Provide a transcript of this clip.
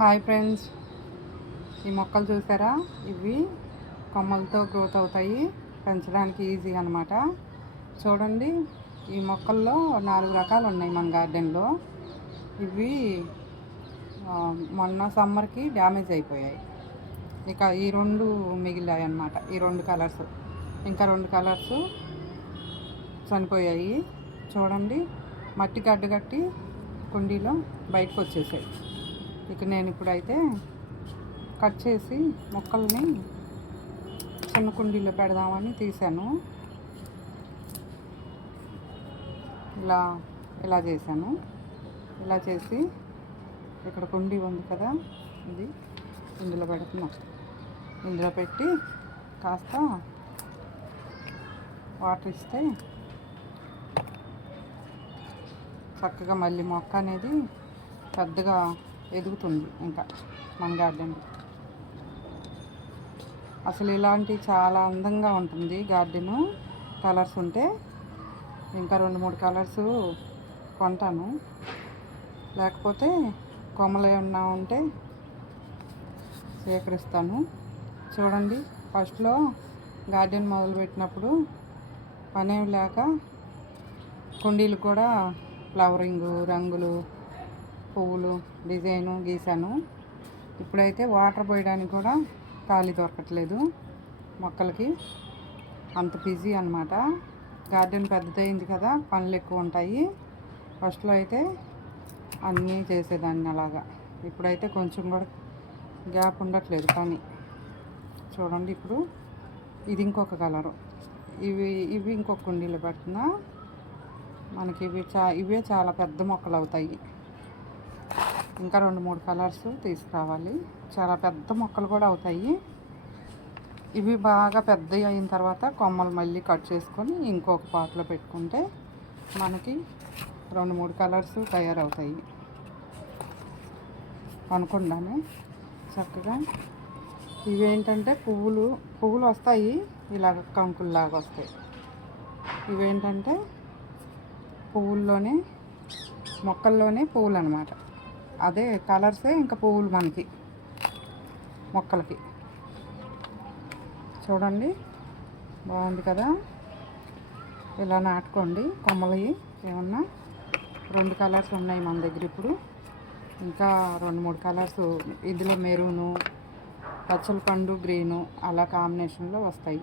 Hi friends, ఈ మొక్కలు చూసారా? ఇవి కొమ్మలతో గ్రోత్ అవుతాయి, పెంచడానికి ఈజీ అనమాట. చూడండి, ఈ మొక్కల్లో 4 రకాలు ఉన్నాయి మన గార్డెన్లో. ఇవి మొన్న సమ్మర్కి డ్యామేజ్ అయిపోయాయి. ఇక ఈ 2 మిగిలాయి అన్నమాట. ఈ 2 కలర్స్, ఇంకా 2 కలర్స్ చనిపోయాయి. చూడండి, మట్టి గడ్డగట్టి కుండీలో బయటకు వచ్చేసాయి. ఇక నేను ఇప్పుడైతే కట్ చేసి మొక్కల్ని చిన్న కుండీలో పెడదామని తీసాను. ఇలా చేశాను. ఇలా చేసి ఇక్కడ కుండీ ఉంది కదా, ఇది ఇందులో పెడుతున్నాం. ఇందులో పెట్టి కాస్త వాటర్ ఇస్తే చక్కగా మళ్ళీ మొక్క అనేది పెద్దగా ఎదుగుతుంది. ఇంకా మన గార్డెన్ అసలు ఇలాంటి చాలా అందంగా ఉంటుంది గార్డెను. కలర్స్ ఉంటే ఇంకా 2-3 కలర్స్ కొంటాను, లేకపోతే కొమ్మలు ఏమన్నా ఉంటే సేకరిస్తాను. చూడండి, ఫస్ట్లో గార్డెన్ మొదలుపెట్టినప్పుడు పనేం లేక కుండీలు కూడా ఫ్లవరింగు, రంగులు, పువ్వులు డిజైను గీసాను. ఇప్పుడైతే వాటర్ పోయడానికి కూడా ఖాళీ దొరకట్లేదు మొక్కలకి, అంత బిజీ అనమాట. గార్డెన్ పెద్దదైంది కదా, పనులు ఎక్కువ ఉంటాయి. ఫస్ట్లో అయితే అన్నీ చేసేదాన్ని అలాగా. ఇప్పుడైతే కొంచెం కూడా గ్యాప్ ఉండట్లేదు పని. చూడండి, ఇప్పుడు ఇది ఇంకొక కలరు. ఇవి ఇంకొక కుండీలో పెడుతున్నా. మనకి ఇవే చాలా పెద్ద మొక్కలు అవుతాయి. ఇంకా 2-3 కలర్స్ తీసుకురావాలి. చాలా పెద్ద మొక్కలు కూడా అవుతాయి. ఇవి బాగా పెద్దవి అయిన తర్వాత కొమ్మలు మళ్ళీ కట్ చేసుకొని ఇంకొక పాట్లో పెట్టుకుంటే మనకి 2-3 కలర్స్ తయారవుతాయి అనుకుండానే చక్కగా. ఇవేంటంటే పువ్వులు వస్తాయి, ఇలాగ కంకుల్లాగా వస్తాయి. ఇవేంటంటే మొక్కల్లోనే పువ్వులు అనమాట. అదే కలర్సే ఇంకా పువ్వులు మనకి మొక్కలకి. చూడండి, బాగుంది కదా. ఇలా నాటుకోండి కొమ్మలవి. ఏమన్నా 2 కలర్స్ ఉన్నాయి మన దగ్గర ఇప్పుడు. ఇంకా 2-3 కలర్స్ ఇందులో మెరూను, పచ్చల పండు, గ్రీను అలా కాంబినేషన్లో వస్తాయి.